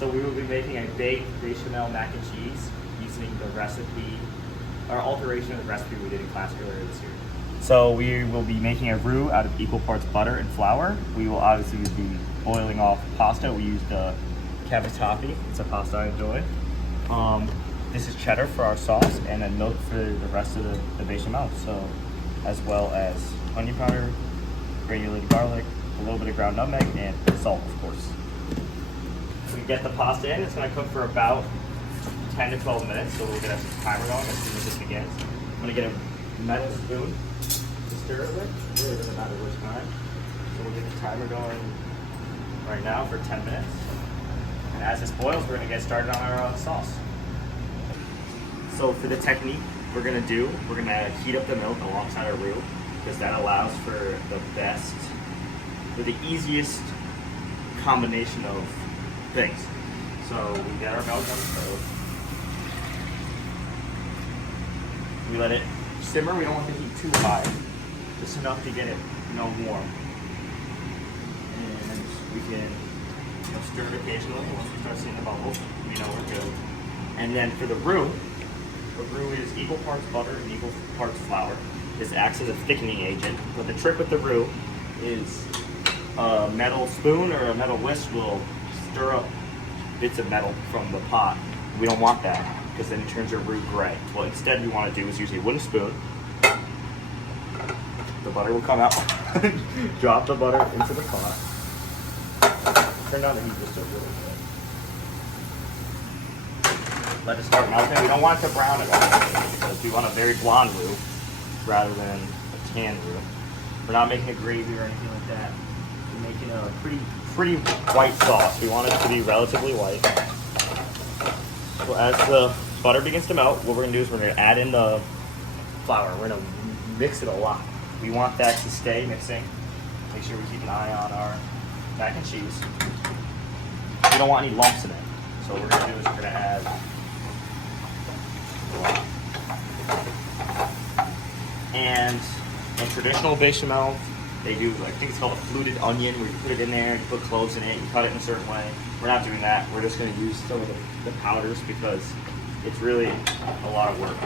So we will be making a baked Béchamel mac and cheese using the recipe, or alteration of the recipe we did in class earlier this year. So we will be making a roux out of equal parts butter and flour. We will obviously be boiling off pasta. We used cavatappi. It's a pasta I enjoy. This is cheddar for our sauce, and then milk for the rest of the bechamel. So, as well as onion powder, granulated garlic, a little bit of ground nutmeg, and salt, of course. We get the pasta in. It's going to cook for about 10 to 12 minutes. So we'll get a timer going as soon as it begins. I'm going to get a metal spoon to stir it with. It really doesn't matter which kind. So we'll get the timer going right now for 10 minutes. And as this boils, we're going to get started on our sauce. So for the technique we're going to heat up the milk alongside our roux, because that allows for the easiest combination of things. So we get our milk on the stove. We let it simmer. We don't want the heat too high, just enough to get it, warm. And we can stir it occasionally. Once we start seeing the bubbles, we know we're good. And then for the roux is equal parts butter and equal parts flour. This acts as a thickening agent. But the trick with the roux is a metal spoon or a metal whisk will stir up bits of metal from the pot. We don't want that, because then it turns your roux gray. What instead we want to do is use a wooden spoon. The butter will come out. Drop the butter into the pot. Turn down the heat just a little bit. Let it start melting. We don't want it to brown at all, because we want a very blonde roux rather than a tan roux. We're not making a gravy or anything like that. We're making a pretty white sauce. We want it to be relatively white. So as the butter begins to melt, what we're going to do is we're going to add in the flour. We're going to mix it a lot. We want that to stay mixing. Make sure we keep an eye on our mac and cheese. We don't want any lumps in it. So what we're going to do is we're going to add a lot. And in traditional bechamel, they do, I think it's called a fluted onion, where you put it in there, you put cloves in it, you cut it in a certain way. We're not doing that. We're just going to use some of the powders, because it's really a lot of work.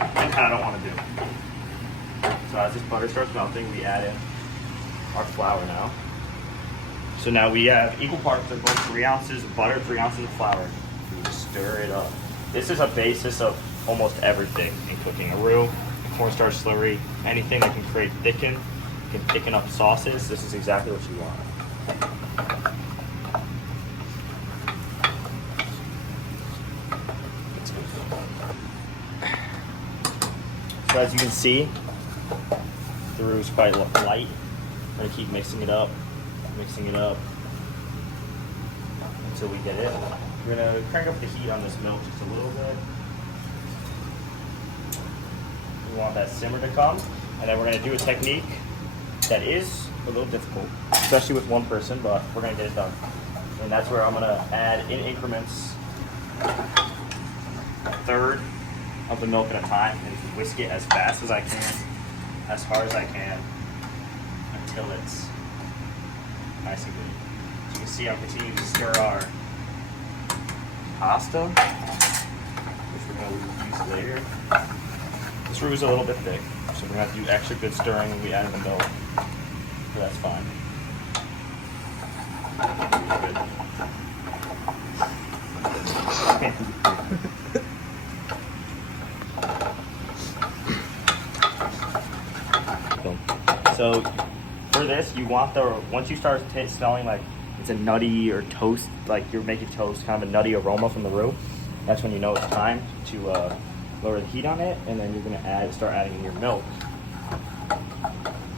I kind of don't want to do. So as this butter starts melting, we add in our flour now. So now we have equal parts of both 3 ounces of butter, 3 ounces of flour. We just stir it up. This is a basis of almost everything in cooking. A roux, cornstarch slurry, anything that can thicken up sauces. This is exactly what you want. So as you can see, the roux is quite light. I'm going to keep mixing it up until we get it. We're going to crank up the heat on this milk just a little bit. We want that simmer to come, and then we're going to do a technique that is a little difficult, especially with one person, but we're going to get it done. And that's where I'm going to add in increments a third of the milk at a time, and whisk it as fast as I can, as hard as I can, until it's nice and good. So you can see I'm continuing to stir our pasta, which we're going to use later. This roux is a little bit thick, so we're going to have to do extra good stirring when we add in the milk. So that's fine. So for this, you want once you start smelling like it's a nutty or toast, like you're making toast, kind of a nutty aroma from the roux, that's when you know it's time to lower the heat on it, and then you're going to start adding in your milk.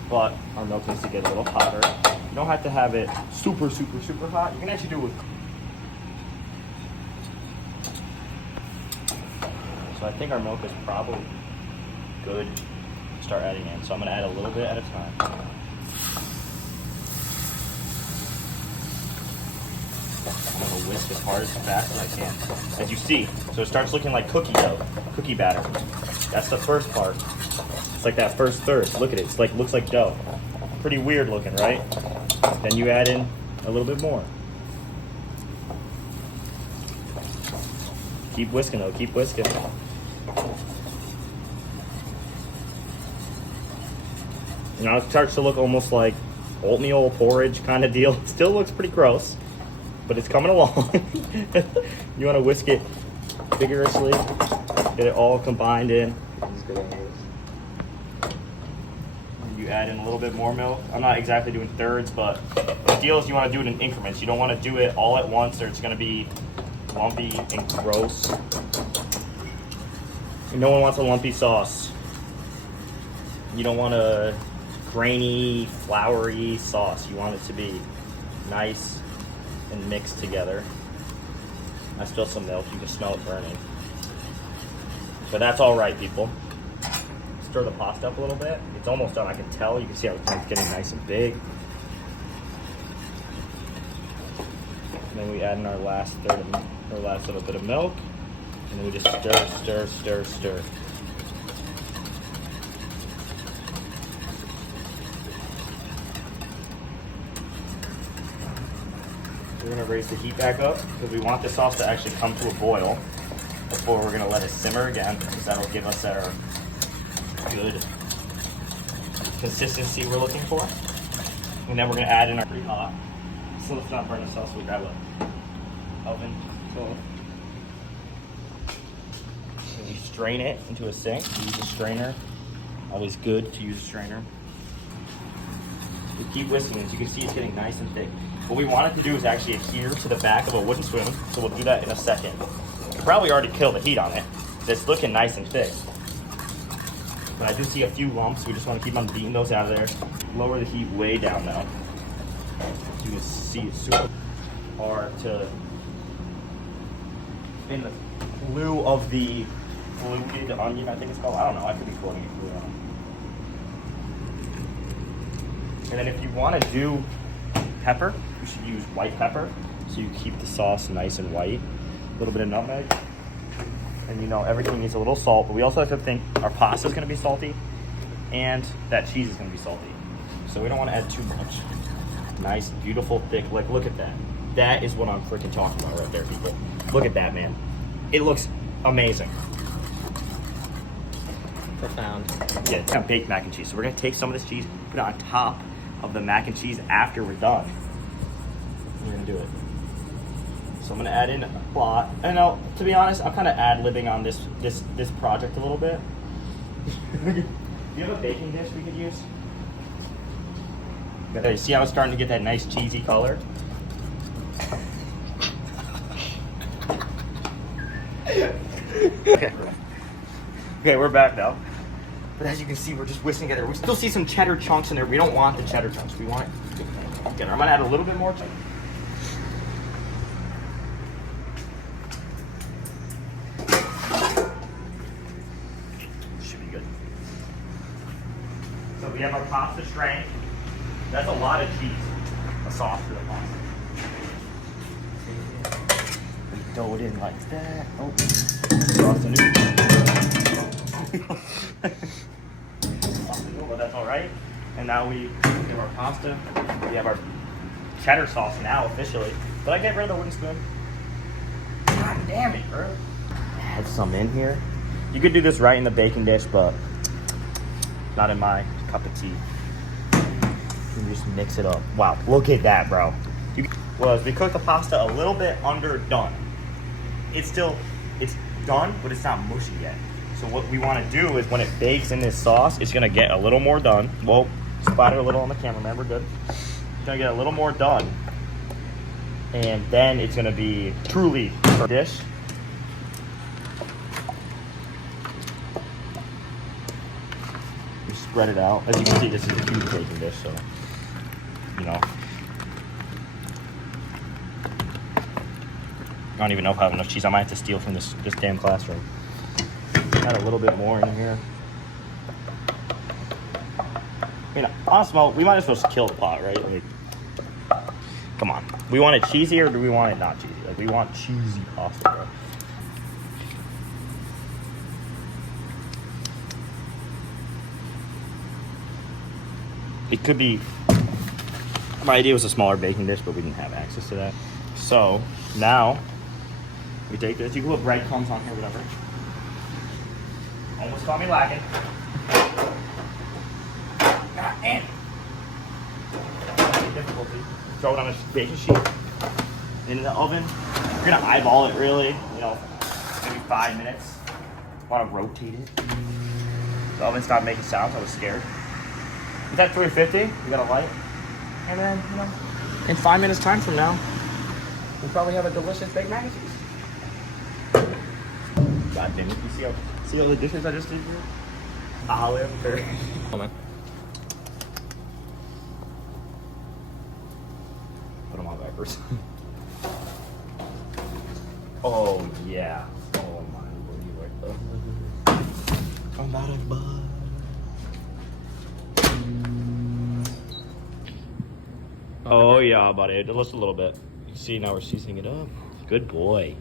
But our milk needs to get a little hotter. You don't have to have it super, super, super hot. You can actually do it with. So I think our milk is probably good to start adding in. So I'm going to add a little bit at a time. I'm going to whisk as hard as fast as I can. As you see, so it starts looking like cookie dough, cookie batter. That's the first part. It's like that first third. Look at it. It's like looks like dough. Pretty weird looking, right? Then you add in a little bit more. Keep whisking though, keep whisking. Now it starts to look almost like oatmeal porridge kind of deal. It still looks pretty gross, but it's coming along. You want to whisk it vigorously, get it all combined in. You add in a little bit more milk. I'm not exactly doing thirds, but the deal is you want to do it in increments. You don't want to do it all at once or it's going to be lumpy and gross. And no one wants a lumpy sauce. You don't want a grainy, floury sauce. You want it to be nice and mixed together. I spill some milk. You can smell it burning. But that's all right, people. Stir the pasta up a little bit. It's almost done. I can tell. You can see how it's getting nice and big. And then we add in our last little bit of milk, and then we just stir, stir, stir, stir. We're gonna raise the heat back up because we want the sauce to actually come to a boil before we're gonna let it simmer again, because that'll give us our good consistency we're looking for. And then we're gonna add in our pretty hot. So let's not burn the sauce. We grab a oven. So we strain it into a sink. We use a strainer. Always good to use a strainer. We keep whisking. As you can see, it's getting nice and thick. What we want it to do is actually adhere to the back of a wooden spoon. So we'll do that in a second. You can probably already kill the heat on it. It's looking nice and thick. But I do see a few lumps. We just want to keep on beating those out of there. Lower the heat way down now. You can see it's super hard to, in the lieu of the fluted onion, I think it's called. I don't know. I could be quoting it fluid onion. And then if you want to do pepper, you should use white pepper, so you keep the sauce nice and white. A little bit of nutmeg. And you know, everything needs a little salt, but we also have to think our pasta is going to be salty and that cheese is going to be salty. So we don't want to add too much. Nice, beautiful, thick. Like, look at that. That is what I'm freaking talking about right there, people. Look at that, man. It looks amazing. Profound. Yeah, it's got baked mac and cheese. So we're going to take some of this cheese, put it on top of the mac and cheese after we're done. We're going to do it. So I'm gonna add in a lot. And now, to be honest, I'm kind of ad-libbing on this project a little bit. Do you have a baking dish we could use? You see how it's starting to get that nice cheesy color? Okay, we're back now. But as you can see, we're just whisking together. We still see some cheddar chunks in there. We don't want the cheddar chunks. We want it together. I'm gonna add a little bit more cheddar. So we have our pasta strained. That's a lot of cheese, a sauce for the pasta. We throw it in like that. Oh, but that's all right. And now we have our pasta. We have our cheddar sauce now officially. Did I get rid of the wooden spoon? God damn it, bro. Add some in here. You could do this right in the baking dish, but not in my cup of tea. You just mix it up. Wow, look at that, bro. Well, as we cook the pasta a little bit underdone. It's done, but it's not mushy yet. So what we want to do is when it bakes in this sauce, it's gonna get a little more done. Whoa, splatter a little on the camera, remember, good. It's gonna get a little more done. And then it's gonna be truly a dish. Spread it out. As you can see, this is a huge baking dish, so, you know. I don't even know if I have enough cheese. I might have to steal from this damn classroom. Add a little bit more in here. I mean, on smell, we might as well just kill the pot, right? Like, come on. We want it cheesy or do we want it not cheesy? Like, we want cheesy pasta, bro. It could be, my idea was a smaller baking dish, but we didn't have access to that. So now We take this. You can put breadcrumbs on here, whatever. Almost caught me lacking. God damn. Difficulty. Throw it on a baking sheet into the oven. You're gonna eyeball it really, you know, maybe 5 minutes. Want to rotate it. The oven stopped making sounds. I was scared. It's at 350. We got a light, and then you know, in 5 minutes time from now, we'll probably have a delicious baked mac and cheese. God damn it! You see all the dishes I just did here? Olive. Oh man. Put them on backwards. Oh yeah. Oh my lord. I'm out of butter. Oh yeah, buddy. Just a little bit. You see, now we're seasoning it up. Good boy.